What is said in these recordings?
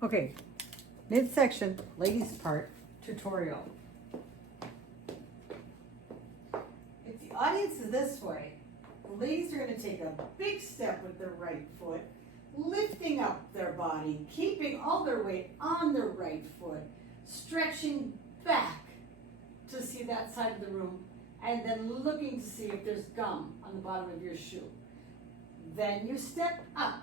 Okay, midsection, ladies part, tutorial. If the audience is this way, the ladies are going to take a big step with their right foot, lifting up their body, keeping all their weight on their right foot, stretching back to see that side of the room, and then looking to see if there's gum on the bottom of your shoe. Then you step up.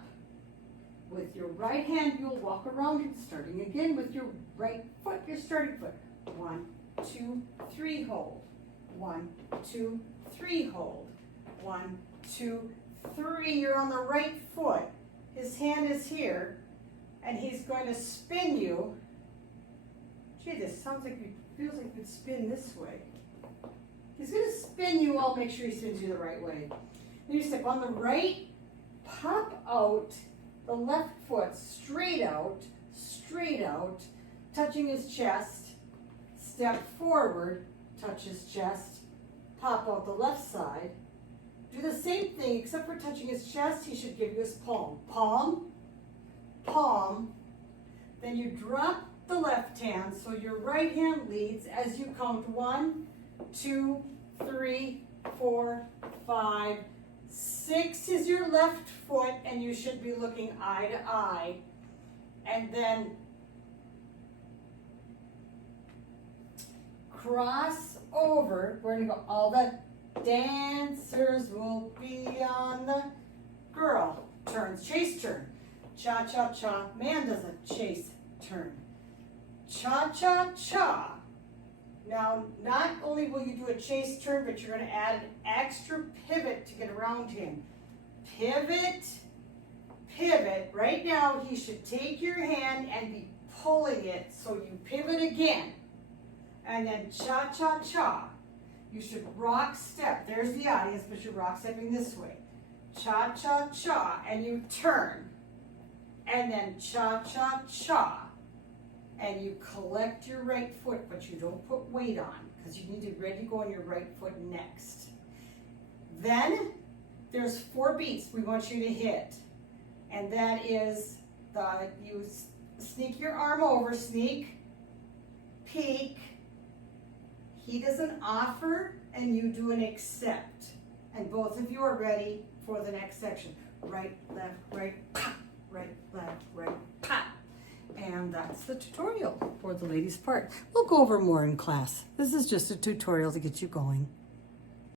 With your right hand, you'll walk around it, starting again with your right foot, your starting foot. 1, 2, 3, hold. 1, 2, 3, hold. 1, 2, 3. You're on the right foot. His hand is here, and he's going to spin you. Gee, this sounds like feels like you'd spin this way. He's going to spin you. I'll make sure he spins you the right way. Then you step on the right, pop out. The left foot straight out, touching his chest, step forward, touch his chest, pop out the left side. Do the same thing, except for touching his chest, he should give you his palm. Palm, palm. Then you drop the left hand, so your right hand leads as you count 1, 2, 3, 4, 5, 6 is your left foot, and you should be looking eye to eye. And then cross over. We're going to go, all the dancers will be on the girl turns. Chase turn. Cha-cha-cha. Man does a chase turn. Cha-cha-cha. Now, not only will you do a chase turn, but you're going to add an extra pivot to get around him. Pivot, pivot. Right now, he should take your hand and be pulling it, so you pivot again. And then cha-cha-cha. You should rock step. There's the audience, but you're rock stepping this way. Cha-cha-cha, and you turn. And then cha-cha-cha. And you collect your right foot, but you don't put weight on, because you need to ready to go on your right foot next. Then there's 4 beats we want you to hit. And that is you sneak your arm over, sneak, peek. He does an offer, and you do an accept. And both of you are ready for the next section. Right, left, right, pop. Right, left, right, pop. And that's the tutorial for the ladies part. We'll go over more in class. This is just a tutorial to get you going.